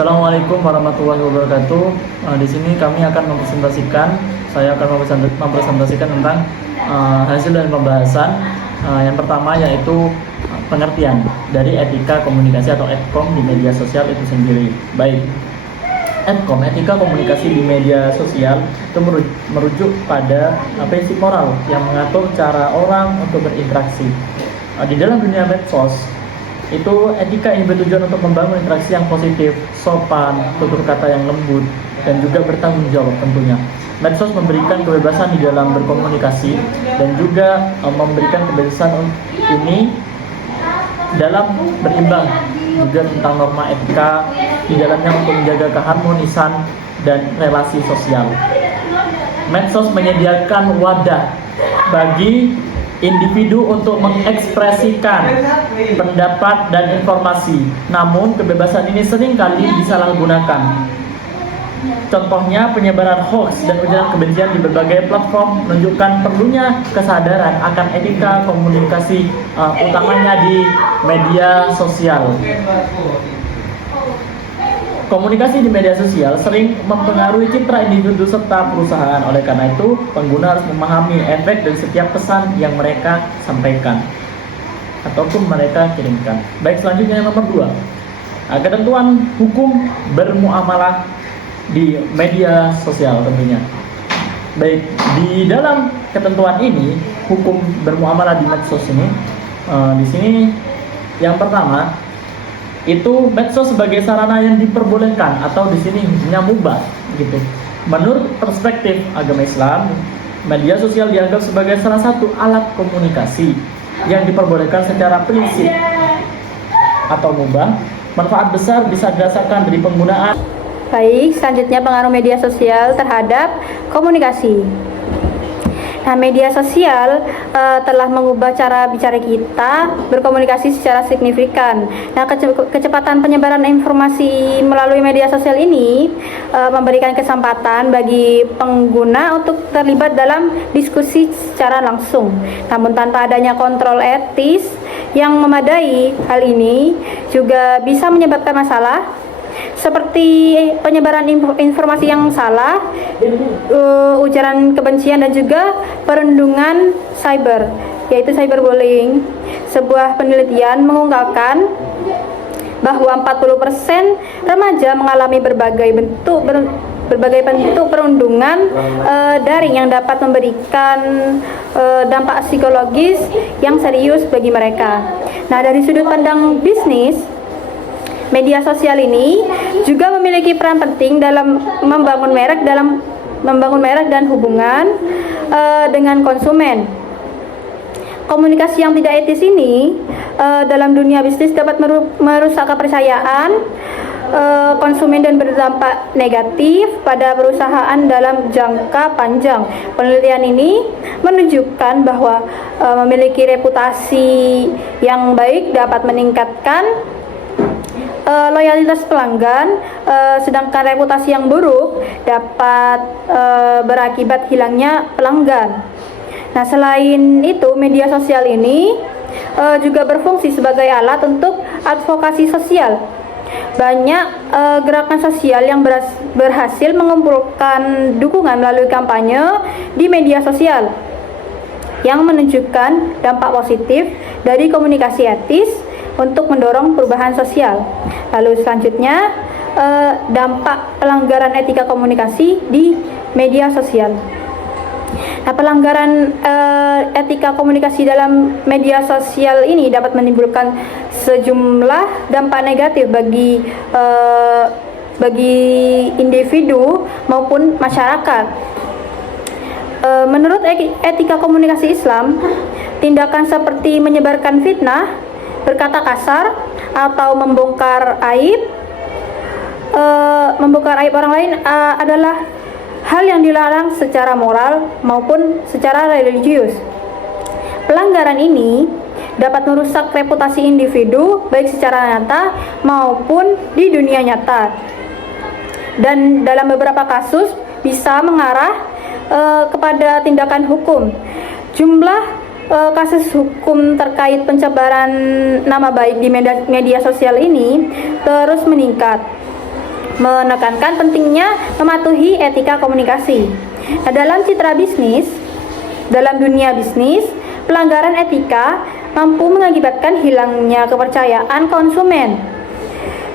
Assalamualaikum warahmatullahi wabarakatuh. Di sini saya akan mempresentasikan tentang hasil dan pembahasan. Yang pertama yaitu pengertian dari etika komunikasi atau etkom di media sosial itu sendiri. Baik, etkom, etika komunikasi di media sosial itu merujuk pada prinsip moral yang mengatur cara orang untuk berinteraksi. Di dalam dunia medsos, itu etika ini bertujuan untuk membangun interaksi yang positif, sopan, tutur kata yang lembut, dan juga bertanggung jawab tentunya. Medsos memberikan kebebasan di dalam berkomunikasi dan juga memberikan kebebasan ini dalam berimbang juga tentang norma etika di dalamnya untuk menjaga keharmonisan dan relasi sosial. Medsos menyediakan wadah bagi individu untuk mengekspresikan pendapat dan informasi. Namun kebebasan ini seringkali disalahgunakan. Contohnya penyebaran hoax dan ujaran kebencian di berbagai platform menunjukkan perlunya kesadaran akan etika komunikasi utamanya di media sosial. Komunikasi di media sosial sering mempengaruhi citra individu serta perusahaan. Oleh karena itu, pengguna harus memahami efek dari setiap pesan yang mereka sampaikan ataupun mereka kirimkan. Baik, selanjutnya yang nomor 2. Ketentuan hukum bermuamalah di media sosial tentunya. Baik, di dalam ketentuan ini, hukum bermuamalah di medsos ini, di sini yang pertama itu medsos sebagai sarana yang diperbolehkan atau di sini hanya mubah gitu. Menurut perspektif agama Islam, media sosial dianggap sebagai salah satu alat komunikasi yang diperbolehkan secara prinsip atau mubah. Manfaat besar bisa dirasakan dari penggunaan. Baik, selanjutnya pengaruh media sosial terhadap komunikasi. Nah, media sosial telah mengubah cara bicara kita berkomunikasi secara signifikan. Nah, kecepatan penyebaran informasi melalui media sosial ini memberikan kesempatan bagi pengguna untuk terlibat dalam diskusi secara langsung. Namun tanpa adanya kontrol etis yang memadai, hal ini juga bisa menyebabkan masalah seperti penyebaran informasi yang salah, ujaran kebencian, dan juga perundungan cyber, yaitu cyberbullying. Sebuah penelitian mengungkapkan bahwa 40% remaja mengalami berbagai bentuk perundungan daring yang dapat memberikan dampak psikologis yang serius bagi mereka. Nah, dari sudut pandang bisnis, media sosial ini juga memiliki peran penting dalam membangun merek dan hubungan dengan konsumen. Komunikasi yang tidak etis ini dalam dunia bisnis dapat merusak kepercayaan konsumen dan berdampak negatif pada perusahaan dalam jangka panjang. Penelitian ini menunjukkan bahwa memiliki reputasi yang baik dapat meningkatkan loyalitas pelanggan, sedangkan reputasi yang buruk dapat berakibat hilangnya pelanggan. Nah, selain itu, media sosial ini juga berfungsi sebagai alat untuk advokasi sosial. Banyak gerakan sosial yang berhasil mengumpulkan dukungan melalui kampanye di media sosial yang menunjukkan dampak positif dari komunikasi etis untuk mendorong perubahan sosial. Lalu selanjutnya, dampak pelanggaran etika komunikasi di media sosial. Nah, pelanggaran etika komunikasi dalam media sosial ini dapat menimbulkan sejumlah dampak negatif bagi individu maupun masyarakat. Menurut etika komunikasi Islam, tindakan seperti menyebarkan fitnah, berkata kasar, atau membongkar aib orang lain adalah hal yang dilarang secara moral maupun secara religius. Pelanggaran ini dapat merusak reputasi individu baik secara nyata maupun di dunia nyata, dan dalam beberapa kasus bisa mengarah kepada tindakan hukum. Jumlah kasus hukum terkait pencemaran nama baik di media sosial ini terus meningkat. menekankan pentingnya mematuhi etika komunikasi. Nah, dalam dunia bisnis, pelanggaran etika mampu mengakibatkan hilangnya kepercayaan konsumen.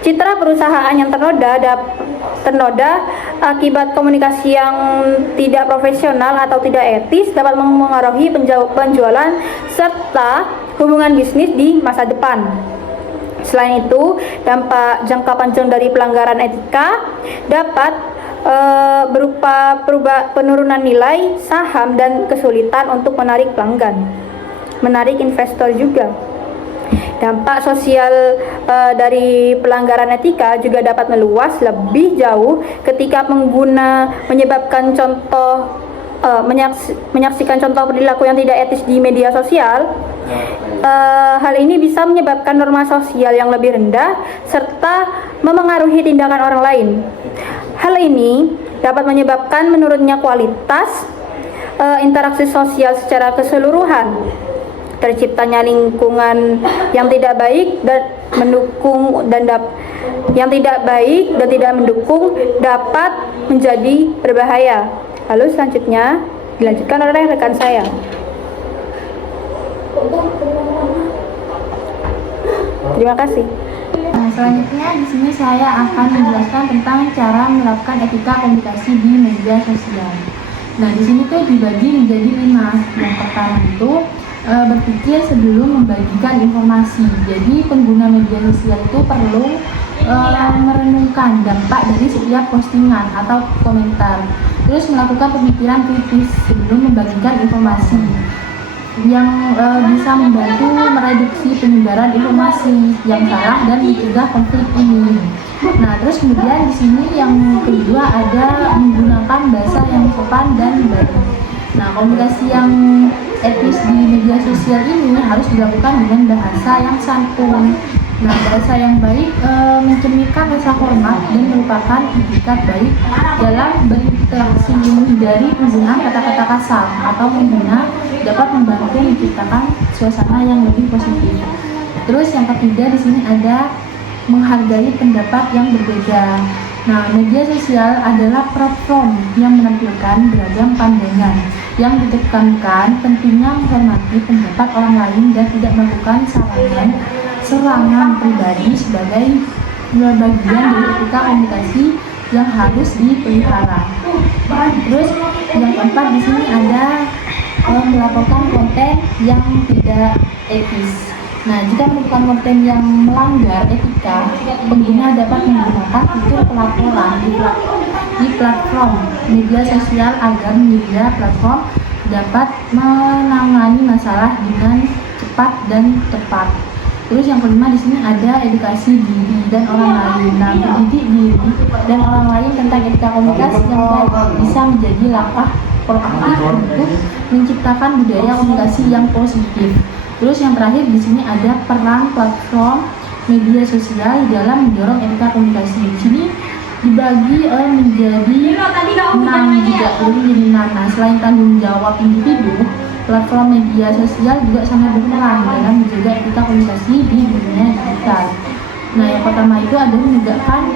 Citra perusahaan yang ternoda akibat komunikasi yang tidak profesional atau tidak etis dapat mempengaruhi penjualan serta hubungan bisnis di masa depan. Selain itu, dampak jangka panjang dari pelanggaran etika dapat berupa penurunan nilai saham dan kesulitan untuk menarik pelanggan, menarik investor juga. Dampak sosial dari pelanggaran etika juga dapat meluas lebih jauh ketika pengguna menyaksikan contoh perilaku yang tidak etis di media sosial. Hal ini bisa menyebabkan norma sosial yang lebih rendah serta memengaruhi tindakan orang lain. Hal ini dapat menyebabkan menurunnya kualitas interaksi sosial secara keseluruhan, terciptanya lingkungan yang tidak baik dan tidak mendukung dapat menjadi berbahaya. Lalu selanjutnya dilanjutkan oleh rekan saya. Terima kasih. Nah, selanjutnya di sini saya akan menjelaskan tentang cara menerapkan etika komunikasi di media sosial. Nah, di sini tuh dibagi menjadi 5. Yang pertama itu berpikir sebelum membagikan informasi. Jadi pengguna media sosial itu perlu merenungkan dampak dari setiap postingan atau komentar. Terus melakukan pemikiran kritis sebelum membagikan informasi yang bisa membantu mereduksi penyebaran informasi yang salah dan mencegah konflik ini. Nah, terus kemudian di sini yang kedua ada menggunakan bahasa yang sopan dan baik. Nah, komunikasi yang etis di media sosial ini harus dilakukan dengan bahasa yang santun. Nah, bahasa yang baik mencerminkan rasa hormat dan merupakan etikat baik dalam berinteraksi, menghindari penggunaan kata-kata kasar atau menghina dapat membantu menciptakan suasana yang lebih positif. Terus yang ketiga di sini ada menghargai pendapat yang berbeda. Nah, media sosial adalah platform yang menampilkan beragam pandangan yang ditekankan pentingnya menghormati pendapat orang lain dan tidak melakukan serangan pribadi sebagai bagian dari etika komunikasi yang harus dipelihara. Terus yang keempat di sini ada melaporkan konten yang tidak etis. Nah, jika menemukan konten yang melanggar etika, pengguna dapat menggunakan fitur pelaporan di platform media sosial agar media platform dapat menangani masalah dengan cepat dan tepat. Terus yang kelima di sini ada edukasi diri dan orang lain. Nah, mendidik diri dan orang lain tentang etika komunikasi yang baik bisa menjadi langkah proaktif untuk menciptakan budaya komunikasi yang positif. Terus yang terakhir di sini ada peran platform media sosial dalam mendorong etika komunikasi. Di sini dibagi menjadi 6 juga, jadi 6. Nah, selain tanggung jawab individu, platform media sosial juga sangat berperan dalam menjaga etika komunikasi di dunia digital. Nah, yang pertama itu ada menegakkan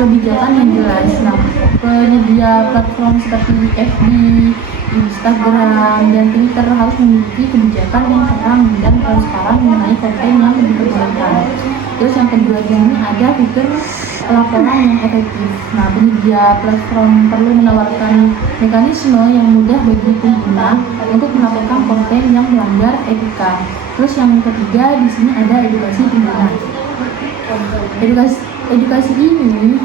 kebijakan yang jelas. Nah, penyedia platform seperti FB, Instagram, dan Twitter harus memiliki kebijakan yang terang dan transparan mengenai konten yang diperbolehkan. Terus yang kedua ini ada fitur laporan yang efektif. Nah, penyedia platform perlu menawarkan mekanisme yang mudah bagi pengguna untuk melaporkan konten yang melanggar etika. Terus yang ketiga di sini ada edukasi pengguna. Edukasi ini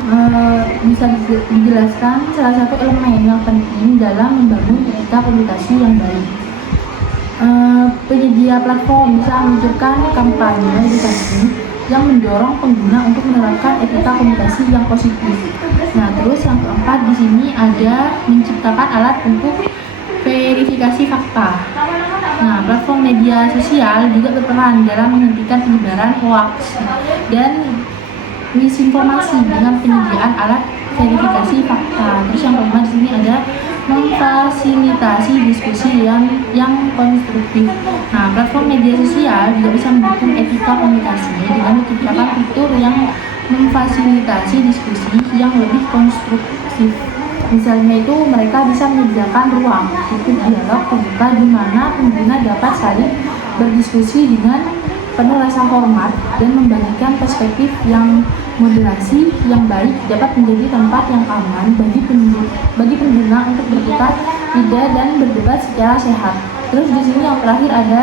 bisa dijelaskan salah satu elemen yang penting dalam membangun etika komunikasi yang baik. Penyedia platform bisa meluncurkan kampanye edukasi yang mendorong pengguna untuk menerapkan etika komunikasi yang positif. Nah, terus yang keempat di sini ada menciptakan alat untuk verifikasi fakta. Nah, platform media sosial juga berperan dalam menghentikan penyebaran hoax dan misinformasi dengan penyediaan alat verifikasi fakta. Terus yang kelima di sini ada memfasilitasi diskusi yang konstruktif. Nah, platform media sosial juga bisa mendukung etika komunikasi dengan menciptakan fitur yang memfasilitasi memfasilitasi diskusi yang lebih konstruktif. Misalnya itu mereka bisa menyediakan ruang untuk dialog terbuka di mana pengguna dapat saling berdiskusi dengan penuh rasa hormat dan membagikan perspektif yang moderasi yang baik dapat menjadi tempat yang aman bagi pengguna untuk bertukar ide dan berdebat secara sehat. Terus di sini yang terakhir ada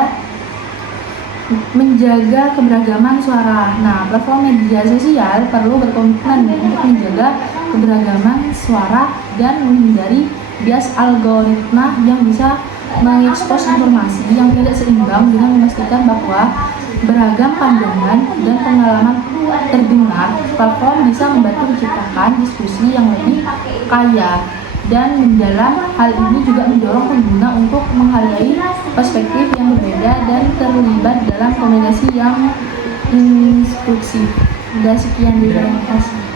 menjaga keberagaman suara. Nah, platform media sosial perlu berkomitmen untuk menjaga keberagaman suara dan menghindari bias algoritma yang bisa mengekspos informasi yang tidak seimbang dengan memastikan bahwa beragam pandangan dan pengalaman terdengar. Platform bisa membantu menciptakan diskusi yang lebih kaya dan mendalam. Hal ini juga mendorong pengguna untuk menghargai perspektif yang berbeda dan terlibat dalam komunikasi yang instruktif. Sekian, terima kasih.